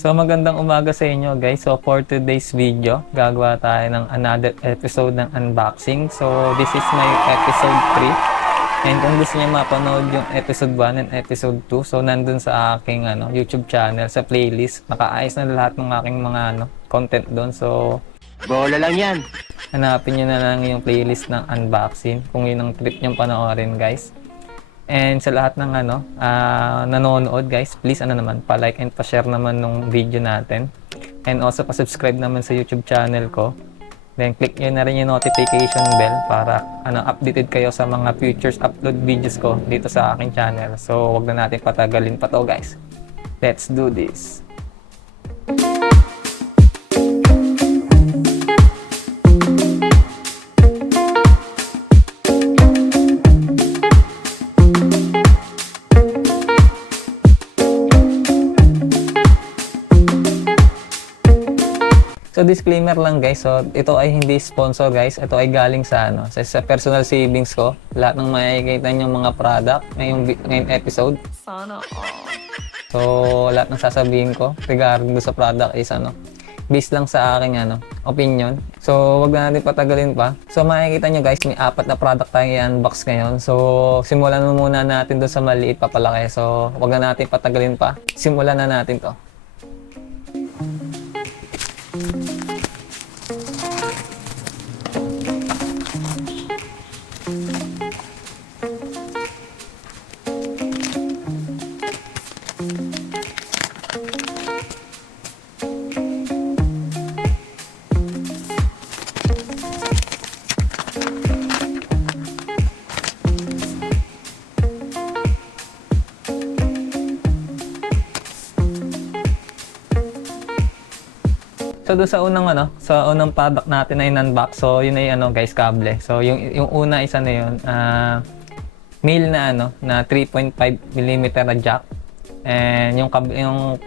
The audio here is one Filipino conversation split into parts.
So magandang umaga sa inyo guys. So for today's video, gagawa tayo ng another episode ng unboxing. So this is my episode 3. And kung gusto niyo mapanood yung episode 1 and episode 2, so nandun sa aking YouTube channel, sa playlist. Nakaayos na lahat ng aking mga content doon. So Bola lang yan. hanapin niyo na lang yung playlist ng unboxing kung yun ang trip niyong panoorin guys. And sa lahat ng nanonood guys, please pa-like and pa-share naman nung video natin. And also pa-subscribe naman sa YouTube channel ko. Then click nyo na rin yung notification bell para updated kayo sa mga futures upload videos ko dito sa aking channel. So wag na natin patagalin pa to guys. Let's do this. So disclaimer lang guys, so ito ay hindi sponsor guys, ito ay galing sa sa personal savings ko. Lahat ng makikita niyo mga product ngayong episode. Sana all. So lahat ng sasabihin ko regarding sa product is based lang sa aking opinion. So wag na natin patagalin pa. So makikita niyo guys, may 4 na product tayong i-unbox ngayon. So simulan muna natin doon sa maliit papalaki. So wag na natin patagalin pa. Simulan na natin to. So doon sa unang product natin na in-unbox, so yun ay guys, kable. So yung una isa na yun, male na 3.5 mm na jack. And yung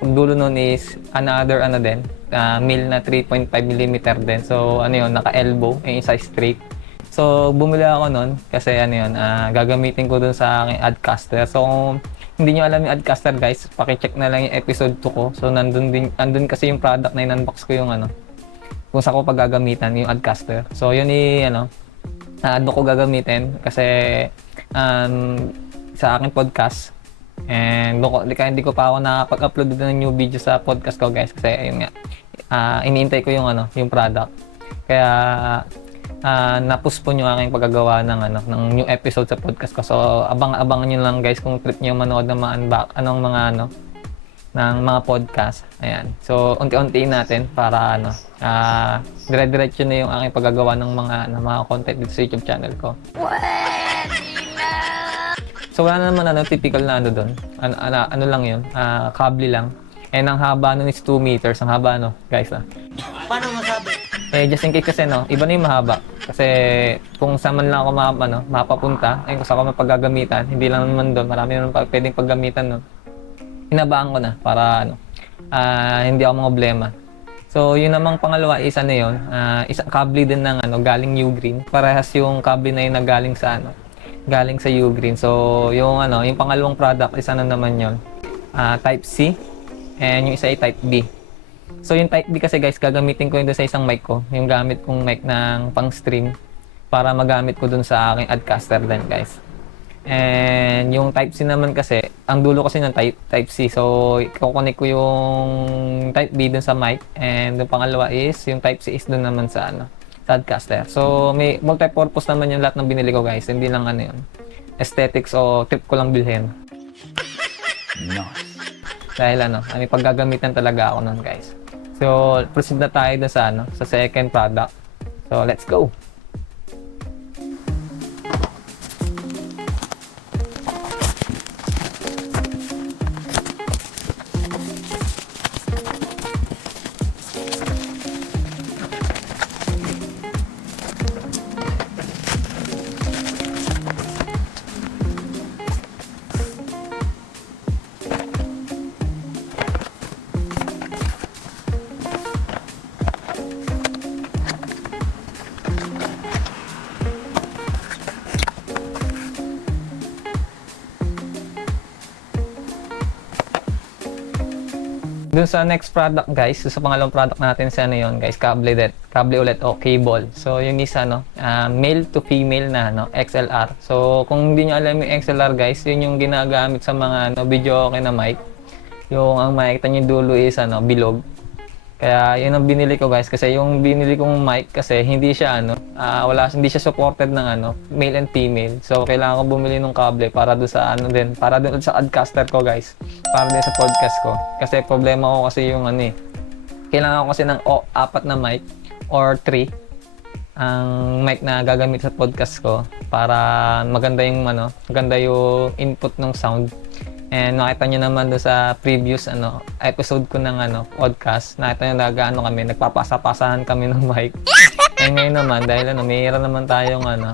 dulo nun is another male na 3.5 mm din. So naka-elbow, yung size straight. So bumili ako nun kasi gagamitin ko dun sa aking adcaster. So hindi nyo alam yung adcaster guys, paki-check na lang yung episode 2 ko. So andun kasi yung product na in-unbox ko yung kung saan ko paggagamitan yung adcaster. So yun doon ko gagamitin kasi sa aking podcast. And hindi ko pa ako nakapag-upload ng new video sa podcast ko guys kasi ayun nga, iniintay ko yung product. Kaya na-postpone yung aking paggagawa ng new episode sa podcast ko. So abangan nyo lang guys kung trip nyo manood ng ng mga podcast. Ayan. So unti-untiin natin para dire-diretso na yung aking paggagawa ng mga content dito sa YouTube channel ko. So wala naman typical na doon. Ano lang yun, kable lang. And ang haba nun is 2 meters. Ang haba guys Paano masabi? Just in case kasi iba na yung mahaba. Kasi kung saan man lang ako mapapunta, ay kung saan ako mapagagamitan, hindi lang naman doon, marami naman pwedeng paggamitan nun. Hinabaan ko na para hindi ako problema. So yun namang pangalawa, isa na yun, isang kable din ng galing Ugreen. Parehas yung kable na yun na galing sa Ugreen. So yung yung pangalawang product, isa na naman yun, type C, and yung isa ay type B. So yung type B kasi guys, gagamitin ko yun doon sa isang mic ko, yung gamit kong mic ng pang stream para magamit ko doon sa aking adcaster din guys. And yung type C naman kasi, ang dulo kasi ng type C, so kukunik ko yung type B doon sa mic, and yung pangalawa is yung type C is doon naman sa sa adcaster. So may multi-purpose naman yung lahat ng binili ko guys, hindi lang yun, aesthetics o trip ko lang bilhin. Nice. Dahil may paggagamitan talaga ako nun guys. So proceed na tayo na sa second product. So let's go. Dun sa next product guys, sa pangalawang product natin sa ano yun guys, kable ulit o cable. So yung isa no, male to female na no, XLR. So kung hindi nyo alam yung XLR guys, yun yung ginagamit sa mga no, video okay na mic. Yung ang makikita nyo dulo is ano, bilog. Kaya yun ang binili ko guys, kasi yung binili kong mic kasi hindi siya ano, hindi siya supported ng ano, male and female. So kailangan ko bumili ng kable para doon sa ano din, para doon sa adcaster ko guys, para din sa podcast ko. Kasi problema ko kasi yung ano eh, kailangan ko kasi ng apat na mic or 3 ang mic na gagamit sa podcast ko para maganda yung ano, maganda yung input ng sound. And nakita nyo naman doon sa previous ano, episode ko ng ano, podcast, nakita nyo nag-ano kami, nagpapasa-pasahan kami ng mic. And ngayon naman, dahil ano, mayroon naman tayong ano,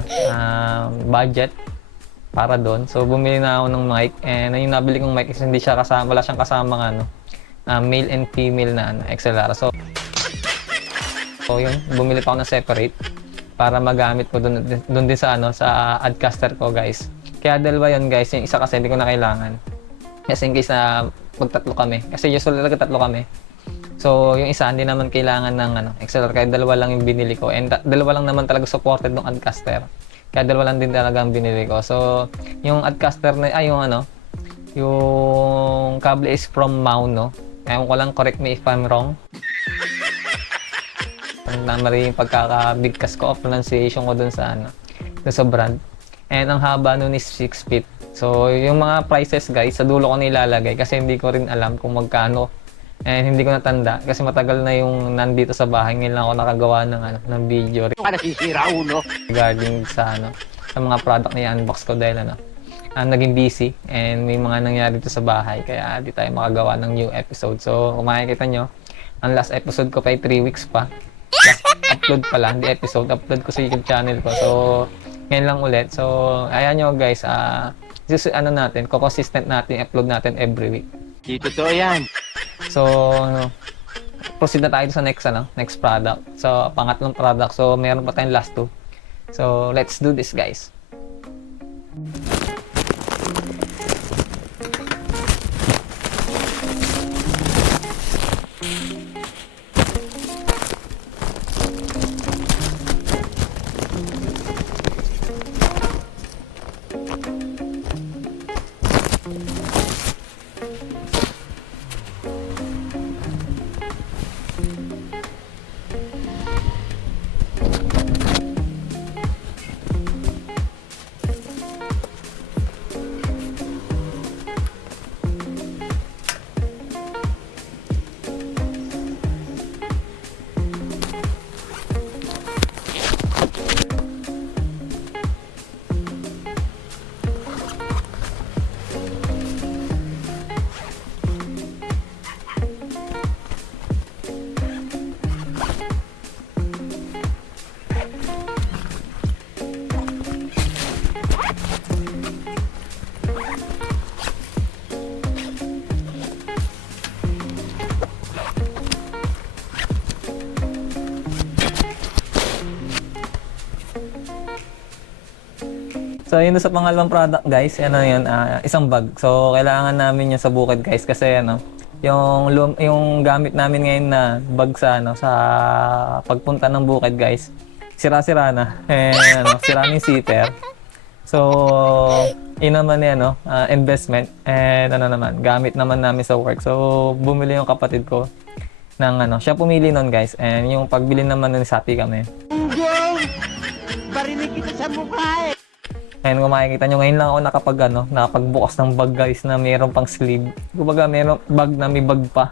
budget para doon. So bumili na ako ng mic, and yung nabili kong mic is hindi siya kasama, wala siyang kasamang ano, male and female na ano, XLR. So yun, bumili pa ako ng separate para magamit ko doon din sa ano, sa adcaster ko guys. Kaya dalawa yun guys, yung isa kasi hindi ko na kailangan. Kasi in case na magtatlo kami. Kasi usually talaga tatlo kami. So, yung isa hindi naman kailangan ng ano, XLR. Kaya dalawa lang yung binili ko. And dalawa lang naman talaga supported ng adcaster. Kaya dalawa lang din talaga ang binili ko. So, yung adcaster na, yung ano, yung cable is from Mauno. Ewan ko lang, correct me if I'm wrong. Mali yung pagkakabigkas ko o pronunciation ko dun sa ano, dun sa brand. And ang haba nun is 6 feet. So, yung mga prices guys, sa dulo ko nilalagay kasi hindi ko rin alam kung magkano. And hindi ko natanda kasi matagal na yung nandito sa bahay. Ngayon lang ako nakagawa ng, ano, ng video regarding sa, ano, sa mga product na i-unbox ko dahil ano, naging busy and may mga nangyari dito sa bahay kaya di tayo makagawa ng new episode. So, kung makikita nyo, ang last episode ko pa ay 3 weeks pa. Last upload pala, hindi episode. Upload ko sa YouTube channel ko. So, ngayon lang ulit. So, ayan nyo guys, ano natin, consistent natin, upload natin every week. Di totoo yan. So, proceed na tayo sa next product. So, pangatlong product. So, meron pa tayong last two. So, let's do this guys. So, yun na sa pangalawang product guys, ano yun, isang bag. So, kailangan namin yun sa bukid guys kasi ano, yung gamit namin ngayon na bag sa ano, sa pagpunta ng bukid guys, sira-sira na. Ano, sira yung seater. So, yun naman yan, no, investment and ano naman, gamit naman namin sa work. So, bumili yung kapatid ko ng ano, siya pumili nun guys, and yung pagbili naman nun sati kami. Barinig kita sa mukha eh. And kung makikita nyo, ngayon lang ako nakapagbukas ng bag guys na mayroon pang sleeve. Kumbaga mayroong bag na may bag pa.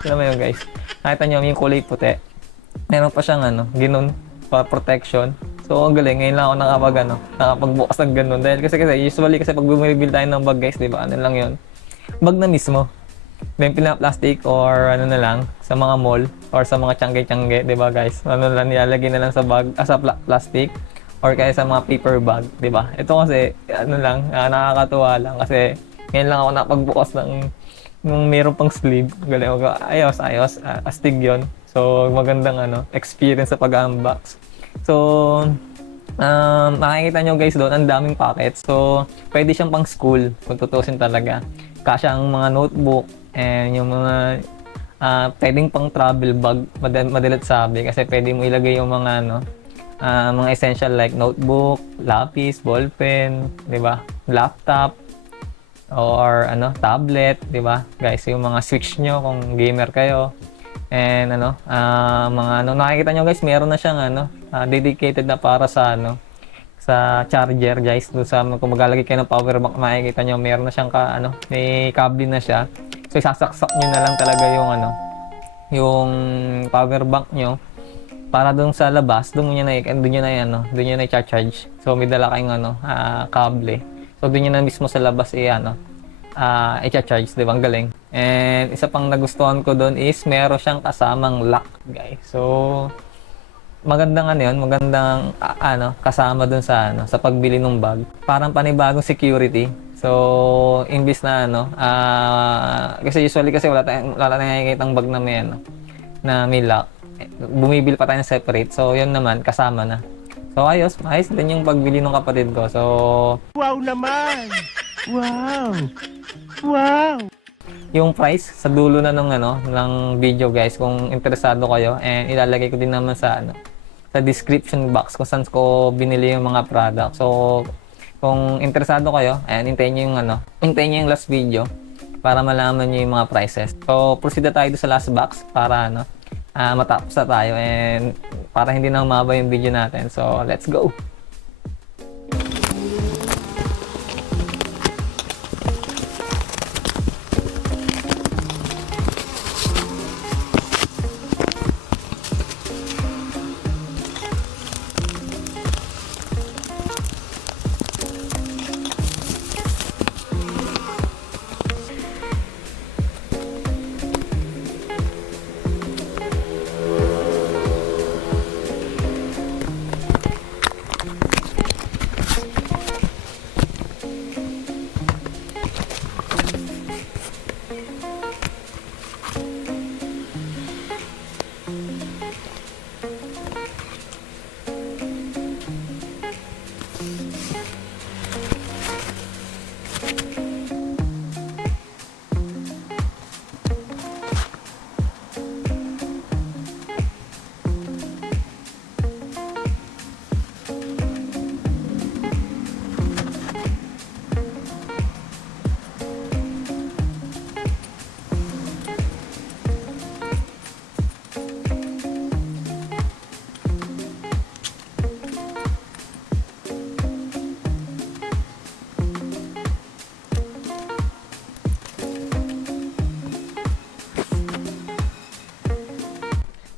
Alam mo yun guys. Nakita nyo yung kulay puti. Meron pa siyang ano, ginon para protection. So ang galing, ngayon lang ako nakapagbukas ng ganun. Dahil kasi usually kasi pag bumibili tayo ng bag guys, di ba? Ano lang yun? Bag na mismo. Then plastic or ano na lang sa mga mall or sa mga tiyangge-tiyangge, 'di ba guys? Ano lang nilalagay na lang sa bag, sa plastic or kaya sa mga paper bag, 'di ba? Ito kasi ano lang, nakakatuwa lang kasi ngayon lang ako nakapagbukas ng mayroon pang sleeve. Galing ako, ayos, astig 'yon. So magandang ano, experience sa pag-unbox. So makikita nyo guys doon, ang daming packets. So pwede siyang pang school kung tutusin talaga. kasya ang mga notebook and yung mga pwedeng pang travel bag, madalat sabi kasi pwede mo ilagay yung mga mga essential like notebook, lapis, ballpen, 'di ba? Laptop or tablet, 'di ba? Guys, yung mga switch nyo kung gamer kayo. And mga nakikita nyo guys, meron na siyang dedicated na para sa sa charger guys. Doon sa kung maglalagay kayo ng power bank, makikita nyo meron na siyang may cable na siya. So isasaksak nyo na lang talaga yung yung power bank nyo para doon sa labas, doon nyo na i-charge. So may dala kayong kable. So doon nyo na mismo sa labas i-charge, di ba? Ang galing. And isa pang nagustuhan ko doon is meron siyang kasamang lock, guys. So magandang magandang kasama doon sa pagbili ng bag. Parang panibagong security. So imbis na kasi usually wala tayong nakikitang bag na may lock. Bumibili pa tayo ng separate. So yun naman kasama na. So ayos din yung pagbili ng kapatid ko. So Wow naman! Wow! Wow! yung price sa dulo na ng video guys kung interesado kayo, and ilalagay ko din naman sa description box kung saan ko binili yung mga product. So kung interesado kayo, and hintayin niyo yung last video para malaman niyo yung mga prices. So proceed na tayo sa last box para matapos na tayo and para hindi na humaba yung video natin. So let's go.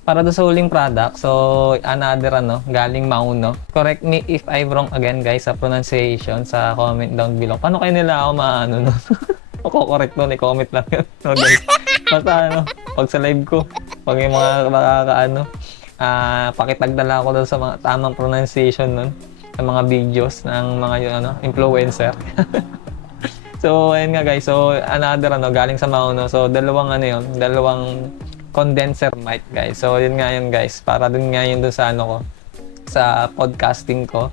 Para sa huling product, so another galing Mauno. Correct me if I'm wrong again guys sa pronunciation sa comment down below. Paano kayo nila ako no? Correct nun, i-comment lang yun. No, guys. Basta pag sa live ko, pag yung mga pakitagdala ako doon sa mga tamang pronunciation nun, sa mga videos ng mga influencer. So ayun nga guys, so another galing sa Mauno. So dalawang condenser mic guys. So yun nga yun guys, para dun nga yun dun sa sa podcasting ko.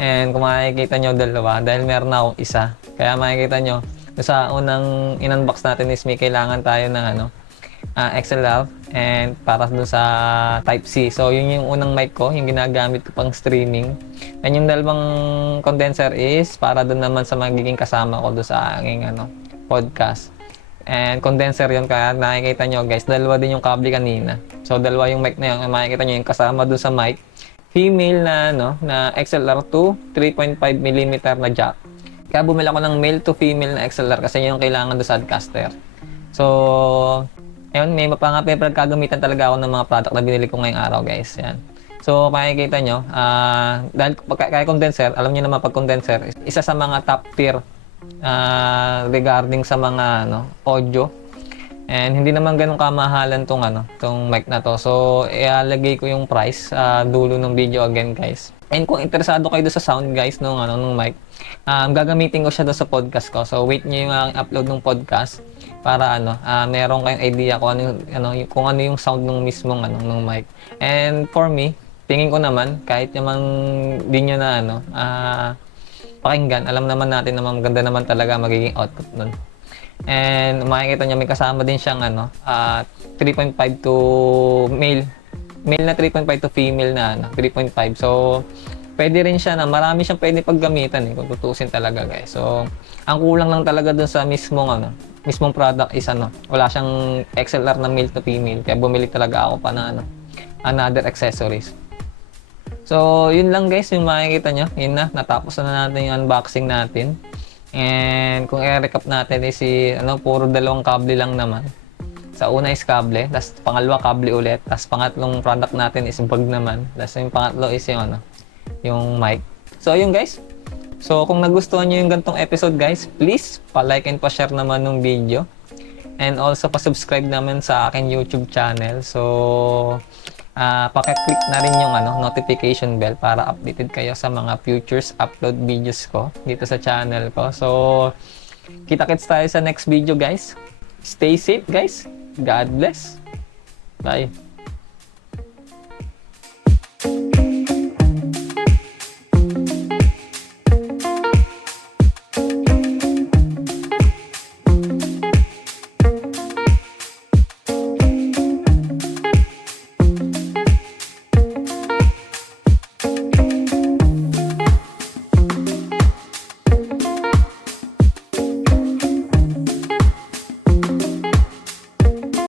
And kung makikita nyo dalawa, dahil meron na akong isa, kaya makikita nyo sa unang in-unbox natin is may kailangan tayo ng XLR and para dun sa Type-C. So yun yung unang mic ko, yung ginagamit ko pang streaming. And yung dalawang condenser is para dun naman sa magiging kasama ko dun sa aking podcast. And condenser yun, kaya nakikita nyo guys, dalawa din yung cable kanina. So dalawa yung mic na yun, makikita nyo yung kasama dun sa mic. Female na XLR to 3.5mm na jack. Kaya bumili ako ng male to female na XLR kasi yun yung kailangan dun sa Adcaster. So ayun, may kagamitan talaga ako ng mga product na binili ko ngayong araw guys. Yan. So makikita nyo, dahil kaya condenser, alam nyo naman pag condenser, isa sa mga top tier regarding sa mga audio, and hindi naman ganun kamahalan tong mic na to. So ilalagay ko yung price dulo ng video again guys. And kung interesado kayo doon sa sound guys nung mic, gagamitin ko siya doon sa podcast ko. So wait niyo yung upload ng podcast para meron kayong idea kung ano yung sound ng mismong ng mic. And for me, tingin ko naman kahit naman di nyo pakinggan, alam naman natin na maganda naman talaga magiging output nun. And makikita nyo may kasama din siyang 3.5 to male. Male na 3.5 to female na 3.5. So, pwede rin siya na marami siyang pwede paggamitan kung tutusin talaga guys. So, ang kulang lang talaga dun sa mismong product is wala siyang XLR na male to female. Kaya bumili talaga ako pa na another accessories. So, yun lang guys yung makikita nyo. Yun na, natapos na natin yung unboxing natin. And kung i-recap natin is puro dalawang kable lang naman. Sa una is kable, tapos pangalawa kable ulit, tapos pangatlong product natin is bag naman. Tapos yung pangatlo is yung mic. So yun guys. So kung nagustuhan niyo yung gantong episode guys, please pa-like and pa-share naman ng video. And also pa-subscribe naman sa akin YouTube channel. So paki-click na rin yung notification bell para updated kayo sa mga futures upload videos ko dito sa channel ko. So kita-kits tayo sa next video guys. Stay safe guys. God bless. Bye.